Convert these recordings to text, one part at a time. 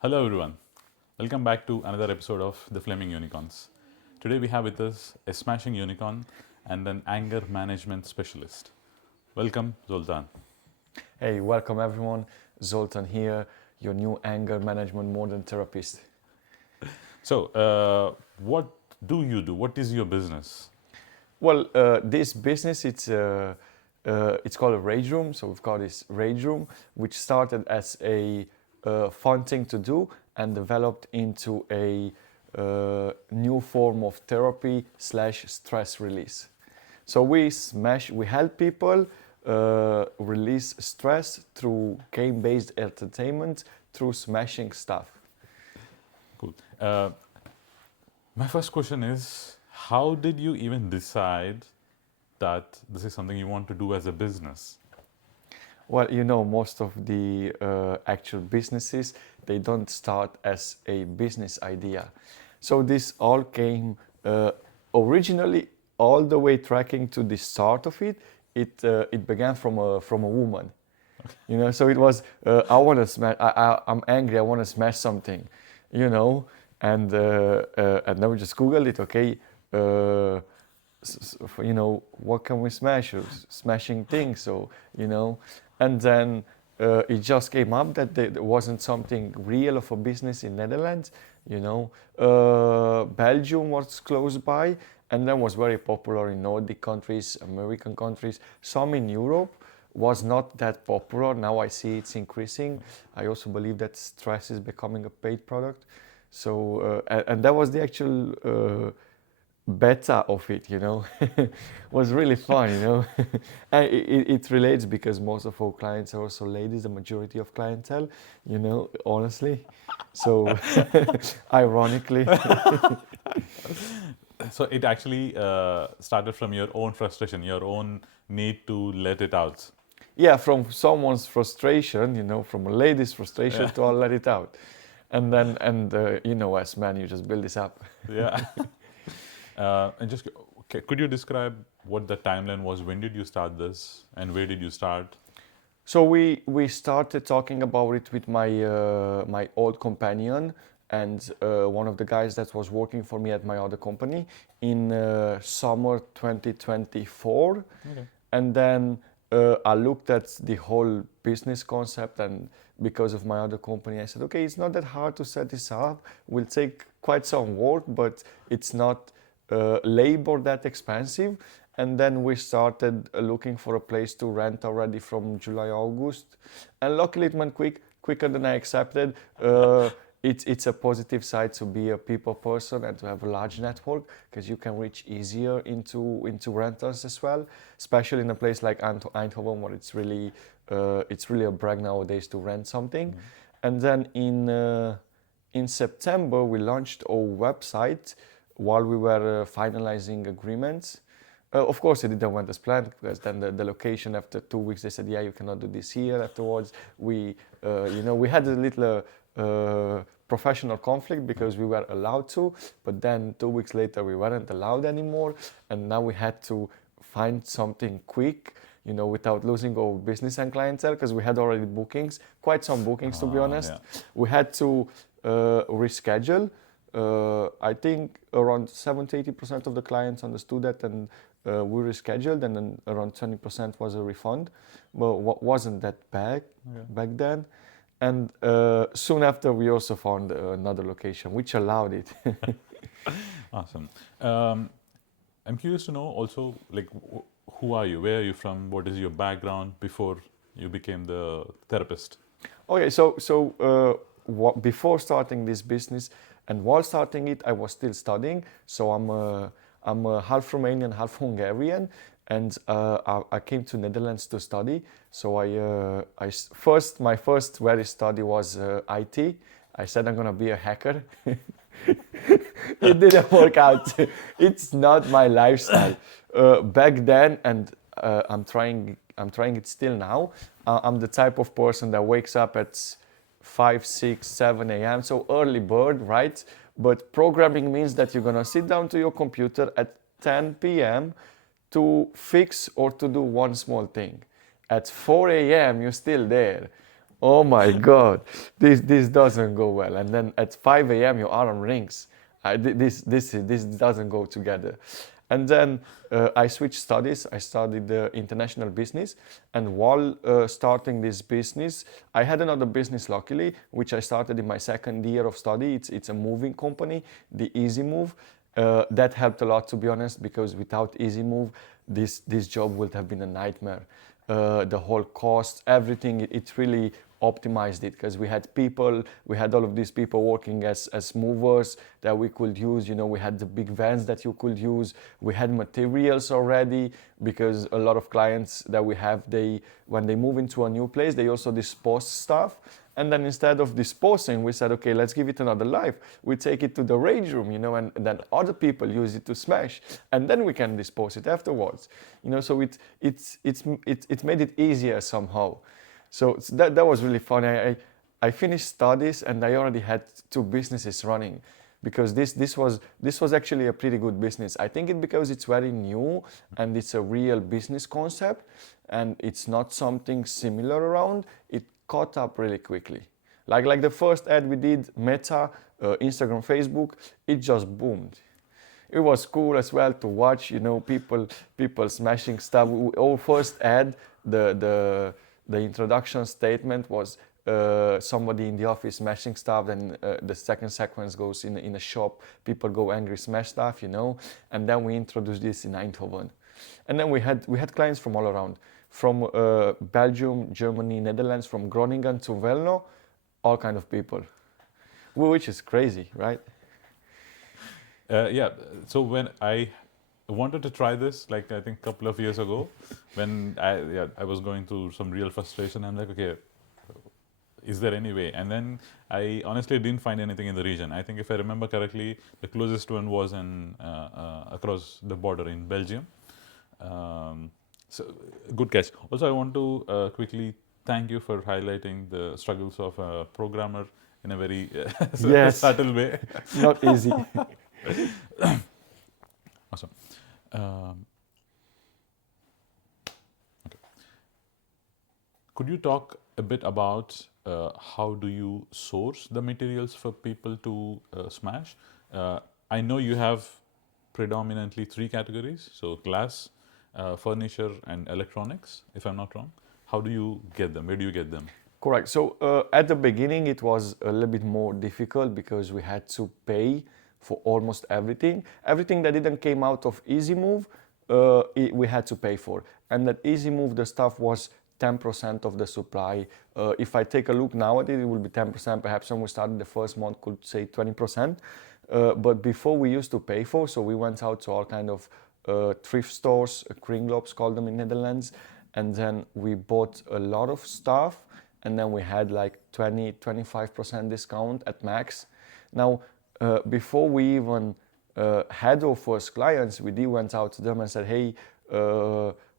Hello everyone. Welcome back to another episode of The Flaming Unicorns. Today we have with us a smashing unicorn and an anger management specialist. Welcome, Zoltan. Hey, welcome everyone. Zoltan here, your new anger management modern therapist. So, what do you do? What is your business? Well, this business it's called a rage room. So we've got this rage room, which started as a fun thing to do and developed into a new form of therapy slash stress release. So we help people release stress through game-based entertainment through smashing stuff. Cool. My first question is, how did you even decide that this is something you want to do as a business? Well, most of the actual businesses, they don't start as a business idea. So this all came originally all the way tracking to the start of it. It began from a woman, So it was I want to smash. I'm angry. I want to smash something, you know. And then we just Googled it. Okay, what can we smash? Smashing things. So and then it just came up that there wasn't something real of a business in Netherlands. Belgium was close by, and then was very popular in Nordic countries, American countries, some in Europe. Was not that popular. Now I see it's increasing. I also believe that stress is becoming a paid product. So and that was the actual beta of it, was really fun, and it relates because most of our clients are also ladies, the majority of clientele, honestly. So ironically. So it actually started from your own frustration, your own need to let it out. Yeah, from someone's frustration, from a lady's frustration to I'll let it out. And then, as men, you just build this up. Yeah. And just could you describe what the timeline was? When did you start this, and where did you start? So we started talking about it with my old companion and one of the guys that was working for me at my other company in summer 2024. Okay. And then I looked at the whole business concept, and because of my other company, I said, okay, it's not that hard to set this up. Will take quite some work, but it's not labor that expensive. And then we started looking for a place to rent already from July, August. And luckily it went quicker than I expected. It's a positive side to be a people person and to have a large network, because you can reach easier into renters as well, especially in a place like Eindhoven, where it's really a brag nowadays to rent something. And then in September we launched our website while we were finalizing agreements. Of course, it didn't went as planned, because then the location, after 2 weeks, they said, yeah, you cannot do this here. Afterwards, we had a little professional conflict because we were allowed to, but then 2 weeks later, we weren't allowed anymore. And now we had to find something quick, without losing our business and clientele, because we had already bookings, quite some bookings, to be honest. Yeah. We had to reschedule. I think around 70-80% of the clients understood that, and we rescheduled, and then around 20% was a refund. Well, what wasn't that bad back then. And soon after, we also found another location, which allowed it. Awesome. I'm curious to know also, like, who are you? Where are you from? What is your background before you became the therapist? Okay, so before starting this business and while starting it, I was still studying. So I'm half Romanian, half Hungarian, and I came to Netherlands to study. So my first very study was IT. I said I'm gonna be a hacker. It didn't work out. It's not my lifestyle. Back then, and I'm trying it still now. I'm the type of person that wakes up at 5, 6, 7 a.m. So early bird, right? But programming means that you're gonna sit down to your computer at 10 p.m. to fix or to do one small thing. At 4 a.m. you're still there. Oh my God, this doesn't go well. And then at 5 a.m. your alarm rings. This doesn't go together. And then I switched studies. I studied international business, and while starting this business, I had another business luckily, which I started in my second year of study. It's a moving company, the Easy Move. That helped a lot, to be honest, because without Easy Move, this job would have been a nightmare. The whole cost, everything, it really optimized it because we had all of these people working as movers that we could use. You know, we had the big vans that you could use. We had materials already because a lot of clients that we have, when they move into a new place, they also dispose stuff. And then instead of disposing, we said, okay, let's give it another life. We take it to the rage room, you know, and then other people use it to smash, and then we can dispose it afterwards. You know, so it made it easier somehow. So that was really fun. I finished studies and I already had two businesses running because this was actually a pretty good business. I think it because it's very new and it's a real business concept and it's not something similar around. It caught up really quickly. Like the first ad we did, Meta, Instagram, Facebook, it just boomed. It was cool as well to watch, you know, people smashing stuff. Our first ad, the introduction statement was somebody in the office smashing stuff, and the second sequence goes in a shop, people go angry, smash stuff, you know, and then we introduced this in Eindhoven. And then we had clients from all around, from Belgium, Germany, Netherlands, from Groningen to Velno, all kind of people, which is crazy, right? Yeah. So when I wanted to try this, like I think a couple of years ago, when I was going through some real frustration. I'm like, okay, is there any way? And then I honestly didn't find anything in the region. I think if I remember correctly, the closest one was in across the border in Belgium. So good catch. Also, I want to quickly thank you for highlighting the struggles of a programmer in a very Yes, subtle way. not easy. Awesome. Um, could you talk a bit about how do you source the materials for people to smash? I know you have predominantly three categories, so glass, furniture, and electronics, if I'm not wrong. How do you get them? Where do you get them? Correct. So at the beginning, it was a little bit more difficult because we had to pay for almost everything. Everything that didn't came out of Easy Move, we had to pay for. And that Easy Move, the stuff was 10% of the supply. If I take a look nowadays, it will be 10%. Perhaps when we started the first month, could say 20%. But before we used to pay for, so we went out to all kind of thrift stores, kringlops call them in Netherlands, and then we bought a lot of stuff, and then we had like 25% discount at max. Now, before we even had our first clients, we went out to them and said, hey,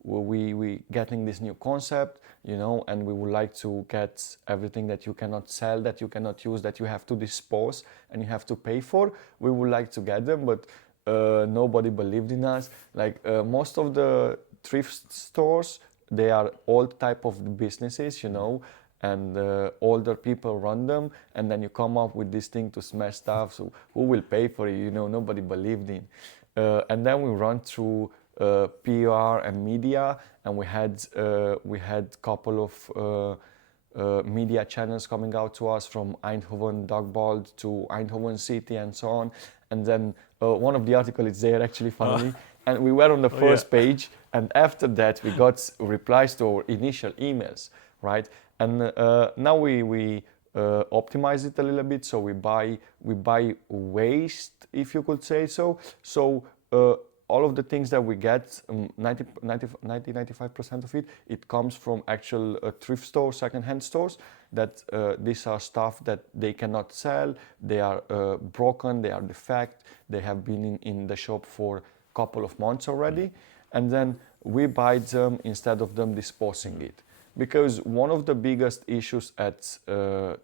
we getting this new concept, you know, and we would like to get everything that you cannot sell, that you cannot use, that you have to dispose and you have to pay for. We would like to get them, but nobody believed in us. Like most of the thrift stores, they are all type of businesses, you know, and older people run them, and then you come up with this thing to smash stuff. So who will pay for it? You know, nobody believed in. And then we run through PR and media, and we had couple of media channels coming out to us from Eindhoven Dagblad to Eindhoven City and so on. And then one of the articles is there actually finally, and we were on the first page. And after that, we got replies to our initial emails, right? And now we optimize it a little bit. So we buy waste, if you could say so. So all of the things that we get, 95% of it, it comes from actual thrift stores, second-hand stores, that these are stuff that they cannot sell, they are broken, they are defect, they have been in the shop for a couple of months already, and then we buy them instead of them disposing it. Because one of the biggest issues at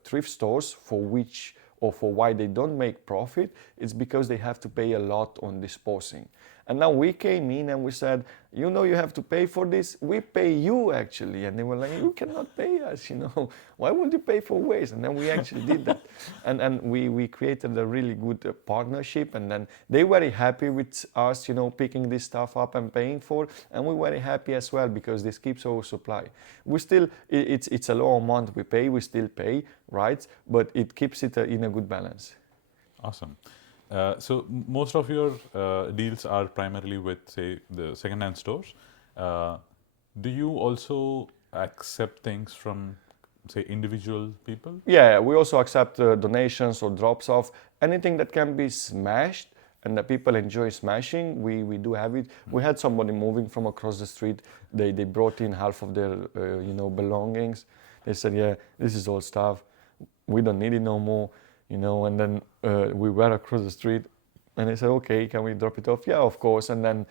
thrift stores for why they don't make profit is because they have to pay a lot on disposing. And now we came in and we said, you know, you have to pay for this. We pay you actually. And they were like, you cannot pay us, you know. Why would you pay for waste? And then we actually did that. And we created a really good partnership. And then they were very happy with us, you know, picking this stuff up and paying for. And we were very happy as well because this keeps our supply. We still, it's a low amount we pay, we still pay, right? But it keeps it in a good balance. Awesome. So most of your deals are primarily with, say, the second-hand stores. Do you also accept things from, say, individual people? Yeah, we also accept donations or drops off. Anything that can be smashed and that people enjoy smashing, we do have it. We had somebody moving from across the street. They brought in half of their you know, belongings. They said, yeah, this is old stuff. We don't need it no more, you know. And then we were across the street and they said, okay, can we drop it off? Yeah, of course. And then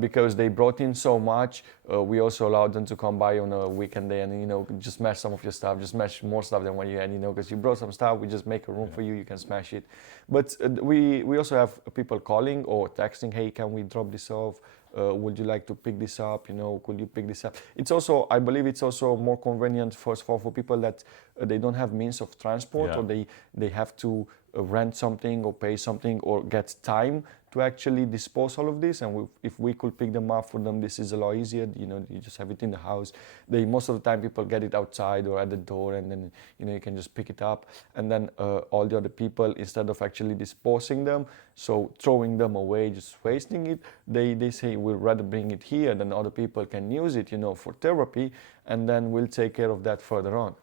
because they brought in so much, we also allowed them to come by on a weekend day and, you know, just smash some of your stuff, just smash more stuff than what you had, you know, because you brought some stuff, we just make a room for you, you can smash it. But we also have people calling or texting, hey, can we drop this off? Would you like to pick this up? You know, could you pick this up? It's also, I believe it's also more convenient for people that they don't have means of transport, Yeah. or they have to rent something or pay something or get time to actually dispose all of this. And if we could pick them up for them, this is a lot easier. You know, you just have it in the house. Most of the time people get it outside or at the door, and then, you know, you can just pick it up. And then all the other people, instead of actually disposing them, so throwing them away, just wasting it, they say we'd rather bring it here, then other people can use it, you know, for therapy, and then we'll take care of that further on.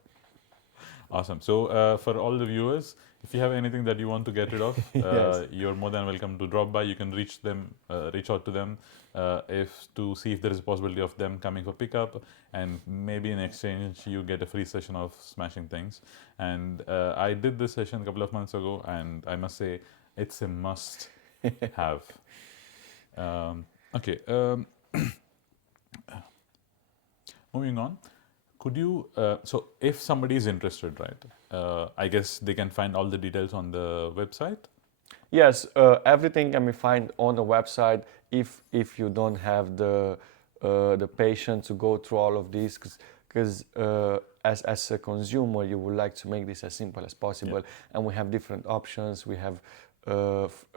Awesome. So for all the viewers, if you have anything that you want to get rid of, Yes. you're more than welcome to drop by. You can reach out to them, to see if there is a possibility of them coming for pickup, and maybe in exchange you get a free session of smashing things. And I did this session a couple of months ago, and I must say it's a must have. Okay. Moving on. Could you, so if somebody is interested, right, I guess they can find all the details on the website? Yes, everything can be found on the website if you don't have the patience to go through all of this, because as a consumer you would like to make this as simple as possible. Yeah. And we have different options. We have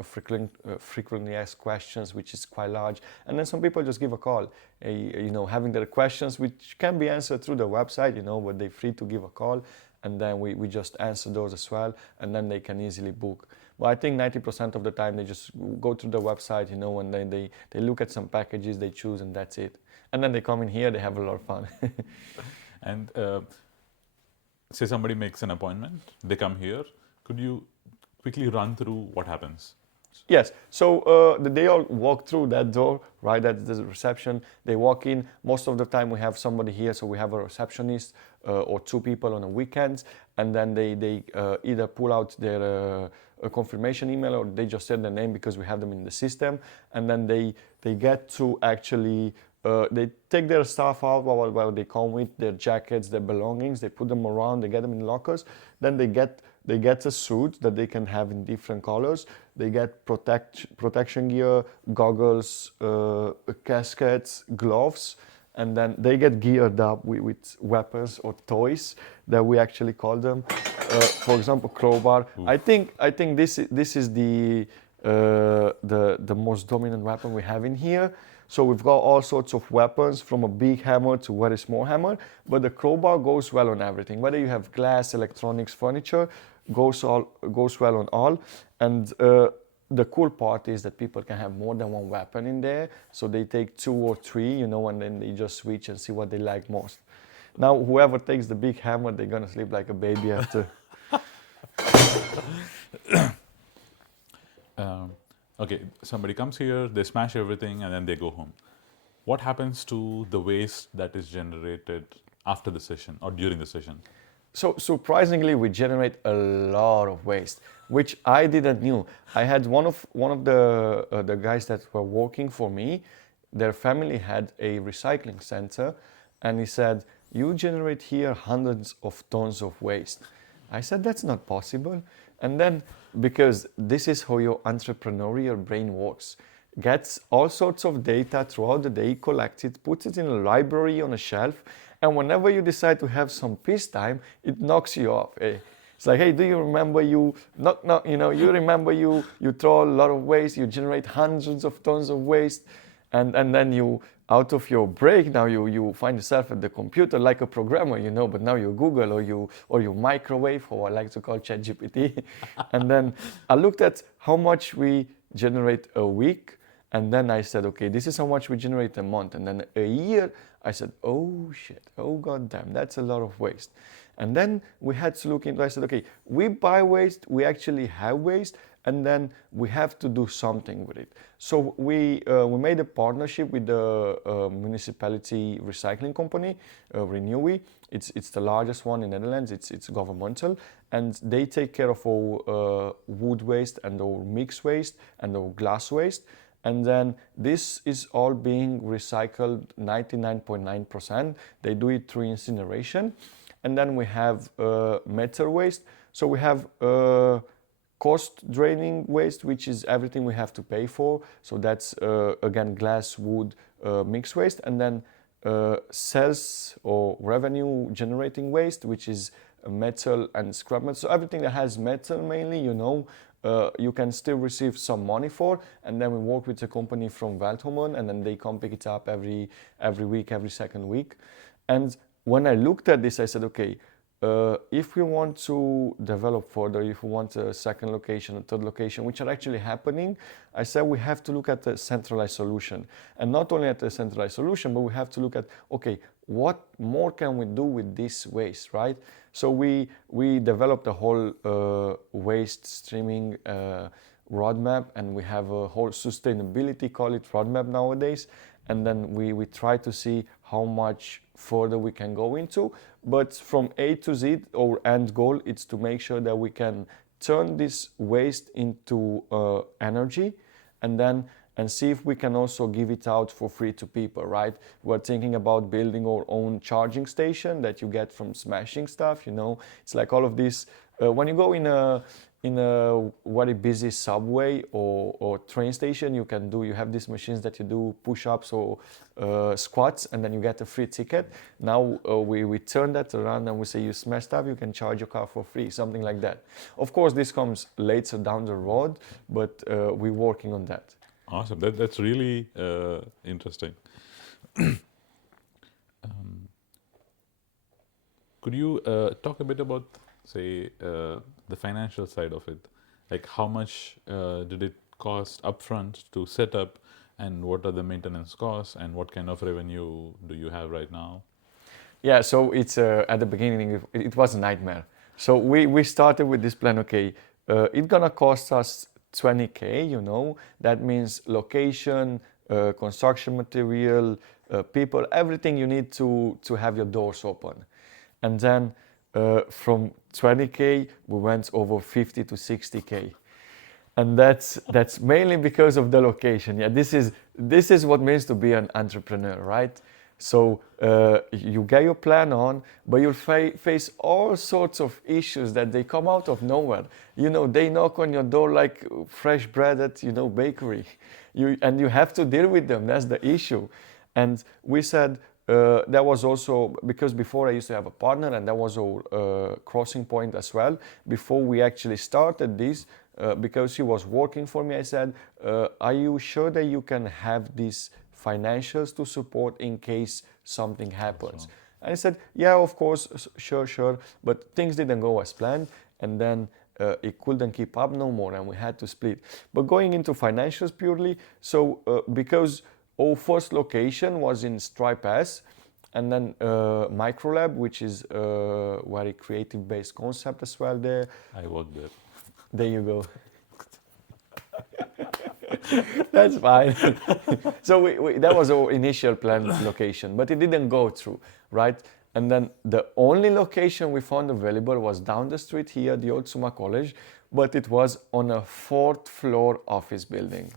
frequently asked questions, which is quite large, and then some people just give a call, you know, having their questions which can be answered through the website, you know, but they're free to give a call, and then we just answer those as well, and then they can easily book. But I think 90% of the time they just go to the website, you know, and then they look at some packages, they choose, and that's it. And then they come in here, they have a lot of fun. And say somebody makes an appointment, they come here, could you quickly run through what happens? Yes, so they all walk through that door, right? That's the reception. They walk in. Most of the time we have somebody here, so we have a receptionist or two people on the weekends, and then they either pull out their a confirmation email, or they just say their name because we have them in the system, and then they get to actually they take their stuff out while they come with their jackets, their belongings. They put them around, they get them in lockers. Then they get a suit that they can have in different colors. They get protection gear, goggles, caskets, gloves, and then they get geared up with weapons or toys that we actually call them. For example, crowbar. Ooh. I think this is the most dominant weapon we have in here. So we've got all sorts of weapons, from a big hammer to a very small hammer, but the crowbar goes well on everything. Whether you have glass, electronics, furniture, goes well on all. And the cool part is that people can have more than one weapon in there, so they take two or three, you know, and then they just switch and see what they like most. Now, whoever takes the big hammer, they're gonna sleep like a baby after. Okay, somebody comes here, they smash everything, and then they go home. What happens to the waste that is generated after the session or during the session? So surprisingly, we generate a lot of waste, which I didn't knew. I had one of the guys that were working for me. Their family had a recycling center, and he said, "You generate here hundreds of tons of waste." I said, "That's not possible." And then, because this is how your entrepreneurial brain works, gets all sorts of data throughout the day, collects it, puts it in a library on a shelf, and whenever you decide to have some peace time, it knocks you off. It's like, hey, do you remember you you remember you throw a lot of waste, you generate hundreds of tons of waste, and then you out of your break now you find yourself at the computer like a programmer, but now you Google or you microwave, or I like to call ChatGPT. And then I looked at how much we generate a week, and then I said, okay, this is how much we generate a month, and then a year I said, oh shit, oh goddamn, that's a lot of waste. And then we had to look into, I said, okay, we buy waste, we actually have waste, and then we have to do something with it. So we made a partnership with the municipality recycling company, Renewy. It's the largest one in Netherlands, it's governmental, and they take care of our wood waste and our mixed waste and our glass waste. And then this is all being recycled 99.9%. They do it through incineration. And then we have metal waste. So we have cost draining waste, which is everything we have to pay for. So that's again glass, wood, mixed waste. And then sales or revenue generating waste, which is metal and scrap metal. So everything that has metal mainly, you can still receive some money for. And then we work with a company from Veldhoven, and then they come pick it up every week, every second week. And when I looked at this, I said, okay, if we want to develop further, if we want a second location, a third location, which are actually happening, I said we have to look at a centralized solution. And not only at a centralized solution, but we have to look at, okay, what more can we do with this waste, right? So we developed a whole waste streaming roadmap, and we have a whole sustainability, call it, roadmap nowadays. And then we try to see how much further we can go into. But from A to Z, our end goal is to make sure that we can turn this waste into energy, and see if we can also give it out for free to people, right? We're thinking about building our own charging station that you get from smashing stuff, It's like all of this. When you go in a very busy subway or train station, you have these machines that you do push-ups or squats, and then you get a free ticket. Now we turn that around and we say, you smash stuff, you can charge your car for free, something like that. Of course, this comes later down the road, but we're working on that. Awesome. That's really interesting. Could you talk a bit about, say, the financial side of it? Like how much did it cost upfront to set up, and what are the maintenance costs, and what kind of revenue do you have right now? Yeah, so it's at the beginning, it was a nightmare. So we started with this plan, okay, it's gonna cost us 20K, that means location, construction material, people, everything you need to have your doors open. And then from 20K, we went over 50 to 60K. And that's mainly because of the location. Yeah, this is what means to be an entrepreneur, right? So you get your plan on, but you'll face all sorts of issues that they come out of nowhere. They knock on your door like fresh bread at bakery, and you have to deal with them. That's the issue. And we said that was also because before I used to have a partner, and that was our crossing point as well. Before we actually started this, because he was working for me, I said, "Are you sure that you can have these financials to support in case something happens?" Awesome. And he said, "Yeah, of course, sure." But things didn't go as planned, and then it couldn't keep up no more, and we had to split. But going into financials purely, so because our first location was in Stripe S, and then Microlab, which is a very creative-based concept as well there. I work there. There you go. That's fine. So that was our initial planned location, but it didn't go through, right? And then the only location we found available was down the street here, the old Suma College, but it was on a 4th floor office building.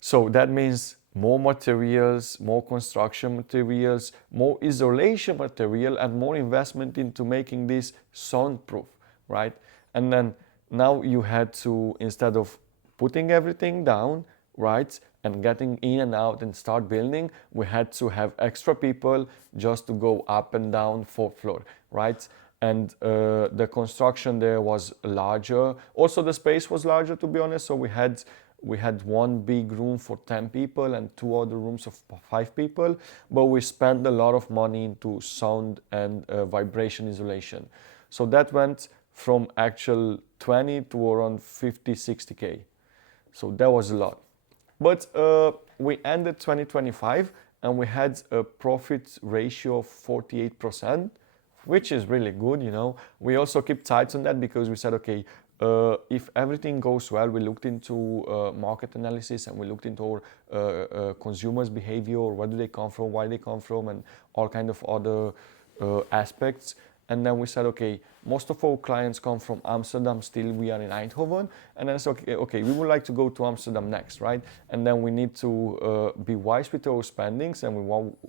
So that means more materials, more construction materials, more isolation material, and more investment into making this soundproof, right? And then now you had to, instead of putting everything down, right? And getting in and out and start building, we had to have extra people just to go up and down 4th floor, right? And the construction there was larger. Also, the space was larger, to be honest. So we had one big room for 10 people and 2 other rooms of 5 people, but we spent a lot of money into sound and vibration isolation. So that went from actual 20 to around 50, 60K. So that was a lot. But we ended 2025 and we had a profit ratio of 48%, which is really good, you know. We also keep tight on that because we said, okay, if everything goes well, we looked into market analysis and we looked into our consumers' behavior, where do they come from, why they come from, and all kind of other aspects. And then we said, okay, most of our clients come from Amsterdam, still we are in Eindhoven. And then it's okay, we would like to go to Amsterdam next, right? And then we need to be wise with our spendings and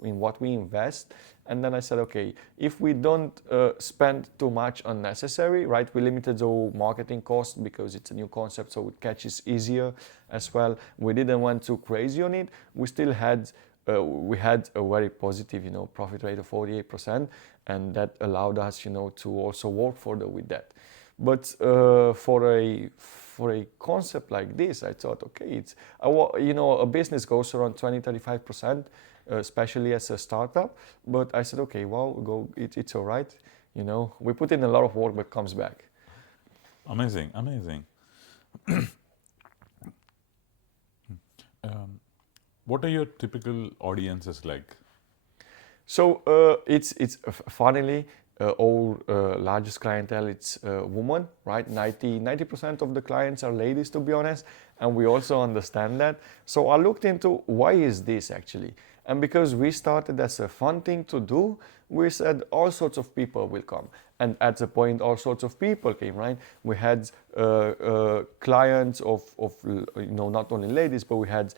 in what we invest. And then I said, okay, if we don't spend too much unnecessary, right? We limited our marketing cost because it's a new concept, so it catches easier as well. We didn't went too crazy on it. We still had we had a very positive, you know, profit rate of 48%, and that allowed us, you know, to also work further with that. But for a concept like this, I thought, okay, it's you know, a business goes around 20-35%, especially as a startup. But I said, okay, well, it's all right. You know, we put in a lot of work, but comes back. Amazing, amazing. What are your typical audiences like? So it's funnily our largest clientele, it's women, right? 90% of the clients are ladies, to be honest, and we also understand that. So I looked into why is this actually, and because we started as a fun thing to do, we said all sorts of people will come, and at the point all sorts of people came, right? We had clients of you know, not only ladies, but we had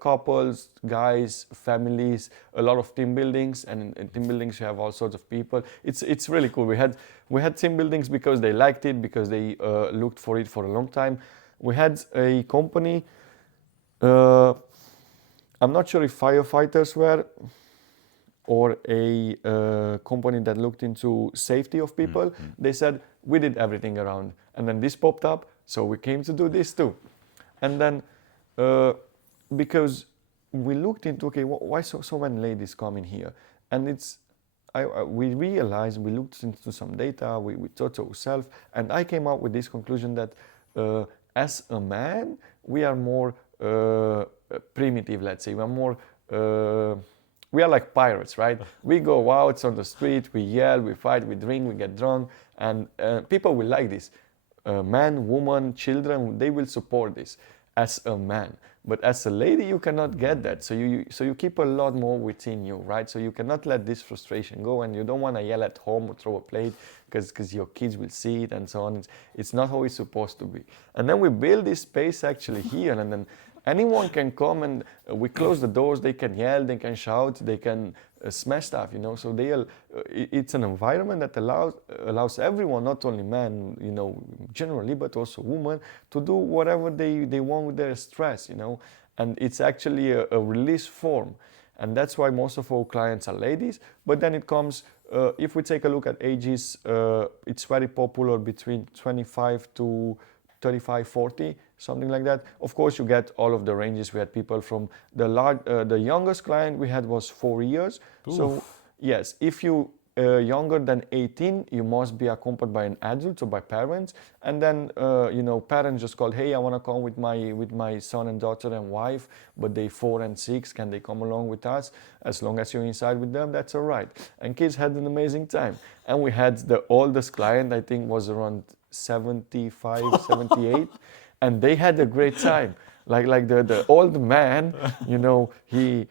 couples, guys, families, a lot of team buildings, and in team buildings you have all sorts of people. It's really cool. We had team buildings because they liked it, because they looked for it for a long time. We had a company, I'm not sure if firefighters were, or a company that looked into safety of people. They said, we did everything around. And then this popped up, so we came to do this too. And then, because we looked into, okay, why so many ladies come in here? And we realized, we looked into some data, we thought to ourselves, and I came up with this conclusion that as a man, we are more primitive, let's say. We're more, we are like pirates, right? We go out on the street, we yell, we fight, we drink, we get drunk, and people will like this. Man, woman, children, they will support this as a man. But as a lady, you cannot get that. So you keep a lot more within you, right? So you cannot let this frustration go, and you don't want to yell at home or throw a plate because your kids will see it and so on. It's not how it's supposed to be. And then we build this space actually here, and then anyone can come, and we close the doors. They can yell, they can shout, they can smash stuff, you know. So it's an environment that allows everyone, not only men, you know, generally, but also women, to do whatever they want with their stress, you know. And it's actually a release form, and that's why most of our clients are ladies. But then it comes, if we take a look at ages, it's very popular between 25 to 35, 40, something like that. Of course, you get all of the ranges. We had people from the youngest client we had was 4 years. Oof. So yes, if you younger than 18, you must be accompanied by an adult or by parents. And then you know, parents just called, hey, I want to come with my son and daughter and wife, but they 4 and 6. Can they come along with us? As long as you're inside with them, that's all right. And kids had an amazing time. And we had the oldest client, I think, was around 75, 78, and they had a great time. Like the old man, you know, he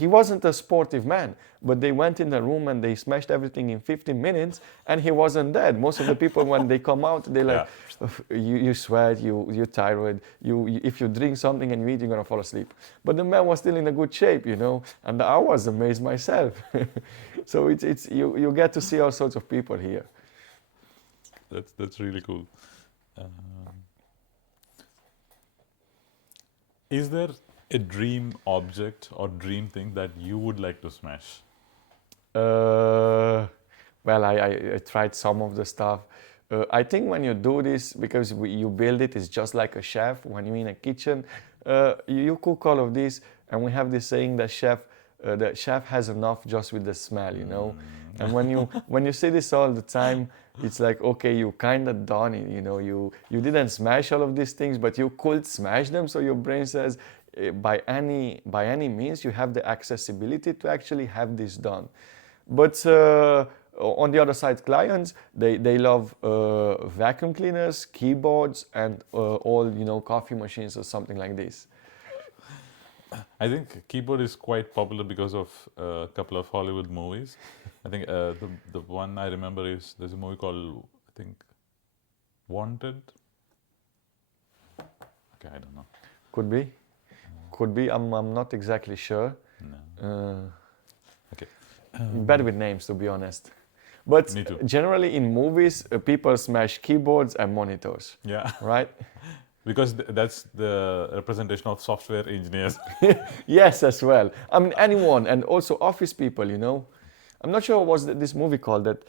wasn't a sportive man, but they went in the room and they smashed everything in 15 minutes, and he wasn't dead. Most of the people, when they come out, they like, yeah. you sweat, you're tired, if you drink something and you eat, you're gonna fall asleep. But the man was still in a good shape, you know, and I was amazed myself. So you get to see all sorts of people here. That's really cool. Is there a dream object or dream thing that you would like to smash? Well, I tried some of the stuff. I think when you do this, because you build it, it's just like a chef. When you're in a kitchen, you cook all of this, and we have this saying that the chef has enough just with the smell, you know. And when you say this all the time, it's like, okay, you kind of done it, you know. You didn't smash all of these things, but you could smash them. So your brain says, by any means, you have the accessibility to actually have this done. But on the other side, clients, they love vacuum cleaners, keyboards, and all, you know, coffee machines or something like this. I think keyboard is quite popular because of a couple of Hollywood movies. I think the one I remember is there's a movie called, I think, Wanted. Okay, I don't know. Could be, could be. I'm not exactly sure. No. Okay. Bad with names, to be honest. But Me too. generally in movies, people smash keyboards and monitors, Yeah, right? because that's the representation of software engineers. Yes, as well. I mean, anyone, and also office people, you know. I'm not sure what was this movie called that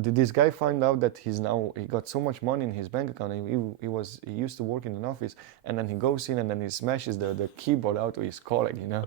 did this guy find out that he got so much money in his bank account. He used to work in an office, and then he goes in and then he smashes the keyboard out to his colleague, you know.